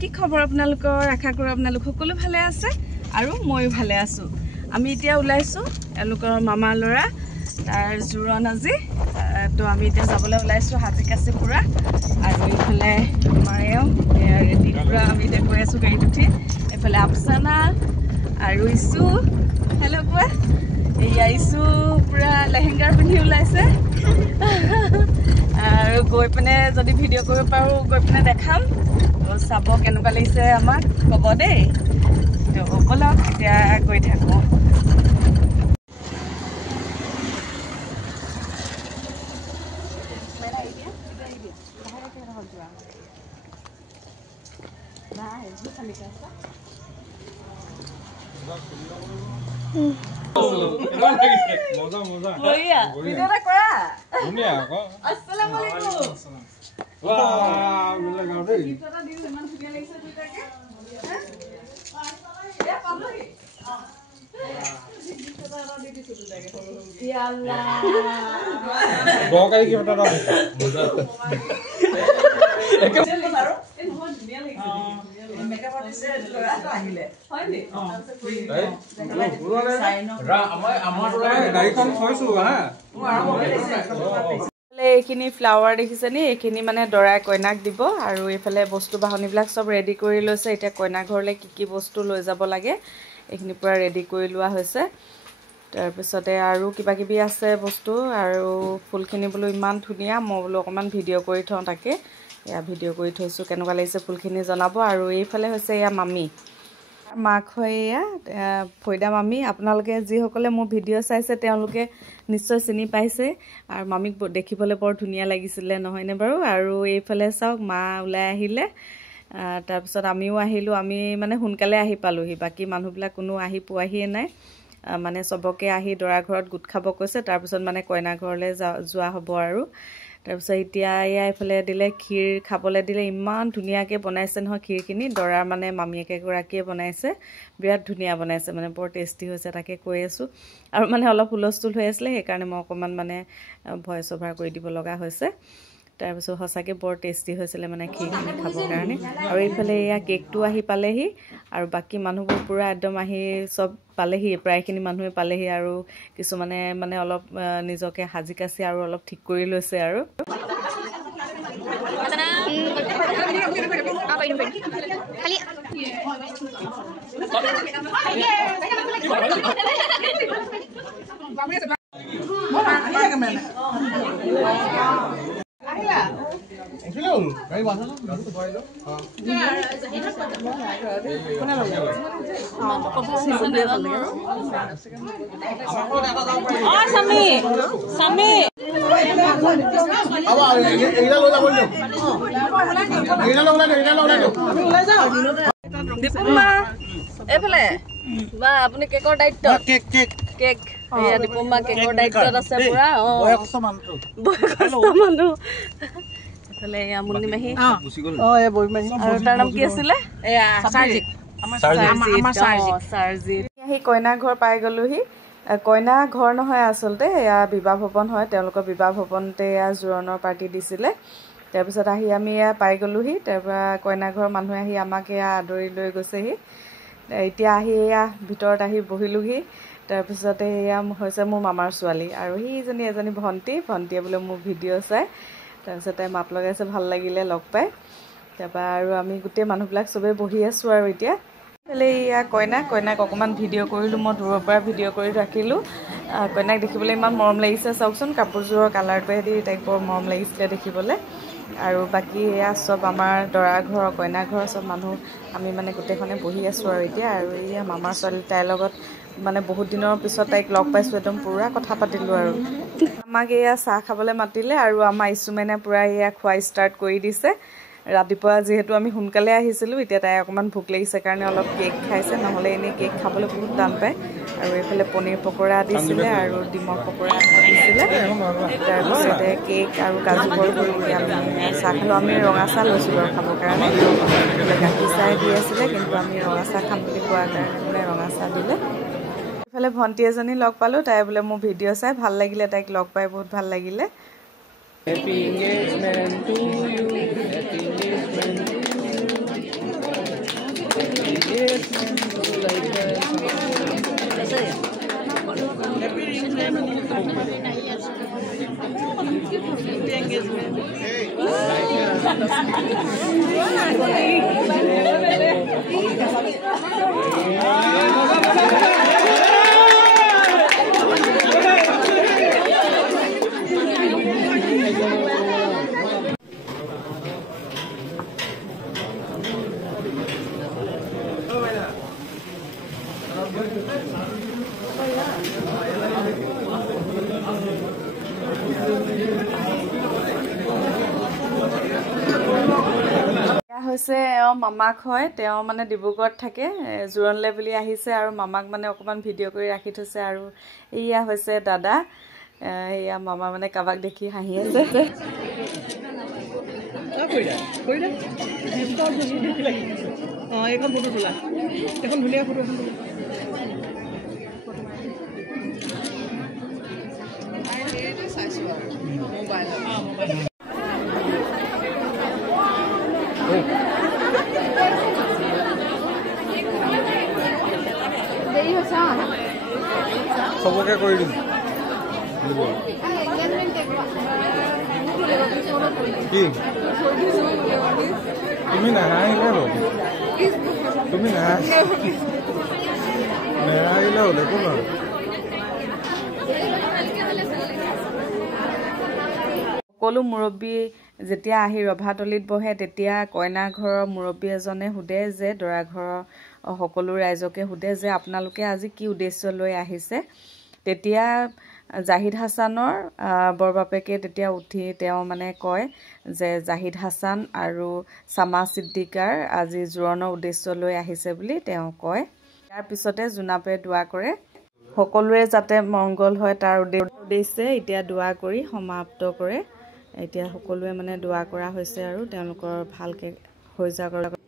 কি খবৰ আপোনালোকৰ আশা কৰো আপোনালোক সকলো ভালে আছে আৰু ময়ো ভালে আছো আমি এতিয়া ওলাইছো এলোকৰ মামা লৰা তাৰ জুৰণ আজি তো আমি এতিয়া যাবলৈ ওলাইছো হাজিকাছে পুৰা আৰু ইফালে মায়েও ৰেডি পুৰা আমি এতিয়া গৈ আছো গাড়ীত উঠি এফালে আফসানা আৰু ইছু হেল্ল' কোৱা এয়া ইছু পুৰা লেহেংগাৰ পিন্ধি ওলাইছে আৰু গৈ পিনে যদি ভিডিঅ' কৰিব পাৰো গৈ পিনে দেখাম চাব কেনেকুৱা লাগিছে আমাক ক'ব দেই তো বলক এতিয়া গৈ থাকোঁ মজা মজা বঢ়িয়া ভিডিঅ' এটা কৰা ধুনীয়া আকৌ আসসালামু আলাইকুম ওৱাও মিলা গাও দেই ভিডিঅ'টা দিও ইমান ধুনীয়া লাগিছে দুটাকে এ পালোহি দৰকাৰী কিবা এটা মজা গাড়ীখন থৈছো হা এইখিনি ফ্লাৱাৰ দেখিছে নি এইখিনি মানে দৰাই কইনাক দিব আৰু এইফালে বস্তু বাহনীবিলাক চব ৰেডি কৰি লৈছে এতিয়া কইনা ঘৰলৈ কি বস্তু লৈ যাব লাগে এইখিনি পুৰা ৰেডি কৰি লোৱা হৈছে তাৰপিছতে আৰু কিবা কিবি আছে বস্তু আৰু ফুলখিনি বোলো ইমান ধুনীয়া মই বোলো অকণমান ভিডিঅ' কৰি থওঁ তাকে এয়া ভিডিঅ' কৰি থৈছোঁ কেনেকুৱা লাগিছে ফুলখিনি জনাব আৰু এইফালে হৈছে এয়া মামী মাক হয় এয়া ফৈদা মামী আপোনালোকে যিসকলে মোৰ ভিডিঅ' চাইছে তেওঁলোকে নিশ্চয় চিনি পাইছে আৰু মামীক দেখিবলৈ বৰ ধুনীয়া লাগিছিলে নহয়নে বাৰু আৰু এইফালে চাওক মা ওলাই আহিলে তাৰপিছত আমিও আহিলোঁ আমি মানে সোনকালে আহি পালোহি বাকী মানুহবিলাক কোনো আহি পোৱাহিয়ে নাই মানে চবকে আহি দৰা ঘৰত গোট খাব কৈছে তাৰপিছত মানে কইনা ঘৰলৈ যোৱা হ'ব আৰু তাৰপিছত এতিয়া এয়া এইফালে দিলে ক্ষীৰ খাবলৈ দিলে ইমান ধুনীয়াকৈ বনাইছে নহয় ক্ষীৰখিনি দৰাৰ মানে মামীয়েকেগৰাকীয়ে বনাইছে বিৰাট ধুনীয়া বনাইছে মানে বৰ টেষ্টি হৈছে তাকে কৈ আছোঁ আৰু মানে অলপ হুলস্থুল হৈ আছিলে সেইকাৰণে মই অকণমান মানে ভইচ অভাৰ কৰি দিব লগা হৈছে তাৰপিছত সঁচাকৈ বৰ টেষ্টি হৈছিলে মানে ক্ষীৰখিনি খাবৰ কাৰণে আৰু এইফালে এয়া কেকটো আহি পালেহি আৰু বাকী মানুহবোৰ পূৰা একদম আহি চব পালেহি প্ৰায়খিনি মানুহে পালেহি আৰু কিছুমানে মানে অলপ নিজকে সাজি কাচি আৰু অলপ ঠিক কৰি লৈছে আৰু এইফালে বা আপুনি কেকৰ দায়িত্ব কেক এয়া দীপমা কেকৰ দায়িত্বত আছে পুৰা বয়সস্থ মানুহ এইফালে এয়া মুন্নি মাহী আৰু তাৰ নাম কি আছিলে আহি কইনা ঘৰ পাই গ'লোহি কইনা ঘৰ নহয় আচলতে এয়া বিবাহ ভৱন হয় তেওঁলোকৰ বিবাহ ভৱনতে এয়া জোৰোণৰ পাৰ্টি দিছিলে তাৰপিছত আহি আমি এয়া পাই গ'লোহি তাৰপৰা কইনা ঘৰৰ মানুহে আহি আমাক এয়া আদৰি লৈ গৈছেহি এতিয়া আহি এয়া ভিতৰত আহি বহিলোহি তাৰপিছতে এয়া হৈছে মোৰ মামাৰ ছোৱালী আৰু এজনী ভণ্টিয়ে বোলে মোৰ ভিডিঅ' চাই তাৰপিছতে মাত লগাইছে ভাল লাগিলে লগ পাই তাৰপৰা আৰু আমি গোটেই মানুহবিলাক চবেই বহি আছোঁ আৰু এতিয়া এয়া কইনাক অকণমান ভিডিঅ' কৰিলোঁ মই দূৰৰ পৰা ভিডিঅ' কৰি ৰাখিলোঁ কইনাক দেখিবলৈ ইমান মৰম লাগিছে চাওকচোন কাপোৰযোৰৰ কালাৰটোৱেদি তাইক বৰ মৰম লাগিছিলে দেখিবলৈ আৰু বাকী এয়া চব আমাৰ দৰা ঘৰ কইনা ঘৰৰ চব মানুহ আমি মানে গোটেইখনে বহি আছোঁ আৰু এতিয়া আৰু এয়া মামাৰ ছোৱালী তাইৰ লগত মানে বহুত দিনৰ পিছত তাইক লগ পাইছোঁ একদম পুৰা কথা পাতিলোঁ আৰু আমাক এয়া চাহ খাবলৈ মাতিলে আৰু আমাৰ ইছুমেনে পুৰা এয়া খোৱা ষ্টাৰ্ট কৰি দিছে ৰাতিপুৱা যিহেতু আমি সোনকালে আহিছিলোঁ এতিয়া তাই অকণমান ভোক লাগিছে কাৰণে অলপ কেক খাইছে নহ'লে এনেই কেক খাবলৈ বহুত টান পায় আৰু এইফালে পনীৰ পকৰা দিছিলে আৰু ডিমৰ পকৰা দিছিলে তাৰপিছতে কেক আৰু কাজু বৰফি আমি চাহ খালোঁ আমি ৰঙা চাহ লৈছিলোঁ আৰু খাবৰ কাৰণে গাখীৰ চাহ দি আছিলে কিন্তু আমি ৰঙা চাহ খাম বুলি কোৱাৰ কাৰণে মানে ৰঙা চাহ দিলে এইফালে ভণ্টি এজনী লগ পালোঁ তাই বোলে মোৰ ভিডিঅ' চাই ভাল লাগিলে তাইক লগ পাই বহুত ভাল লাগিলে Happy engagement to you. Happy engagement to you. হৈছে মামাক হয় তেওঁ মানে ডিব্ৰুগড়ত থাকে জোৰণলে বুলি আহিছে আৰু মামাক মানে অকমান ভিডিঅ' কৰি ৰাখি থৈছে আৰু এয়া হৈছে দাদা এয়া মামা মানে কাবাক দেখি হাঁহি আছে এখন ফটো তোলা এখন ধুনীয়া ফটো এখন চবকে কৰি দিম কি তুমি নাহাঁহিলে হ'ল তুমি নাহাঁহিলে হ'ল একো নহয় সকলো মুৰব্বী যেতিয়া আহি ৰভাতলিত বহে তেতিয়া কইনা ঘৰৰ মুৰব্বী এজনে সোধে যে দৰা ঘৰৰ সকলো ৰাইজকে সোধে যে আপোনালোকে আজি কি উদ্দেশ্য লৈ আহিছে তেতিয়া জাহিদ হাছানৰ বৰবাপেকে তেতিয়া উঠি তেওঁ মানে কয় যে জাহিদ হাছান আৰু সামা সিদ্দিকাৰ আজি জোৰণৰ উদ্দেশ্য লৈ আহিছে বুলি তেওঁ কয় তাৰ পিছতে জোনাপে দোৱা কৰে সকলোৰে যাতে মংগল হয় তাৰ উদ্দেশ্যে এতিয়া দোৱা কৰি সমাপ্ত কৰে এতিয়া সকলোৱে মানে দোৱা কৰা হৈছে আৰু তেওঁলোকৰ ভালকে হৈ যাওক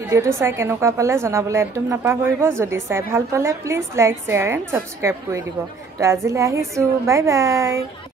ভিডিঅ'টো চাই কেনেকুৱা পালে জনাবলৈ একদম নাপাহৰিব যদি চাই ভাল পালে please like share and subscribe কৰি দিব তো আজিলৈ আহিছোঁ বাই বাই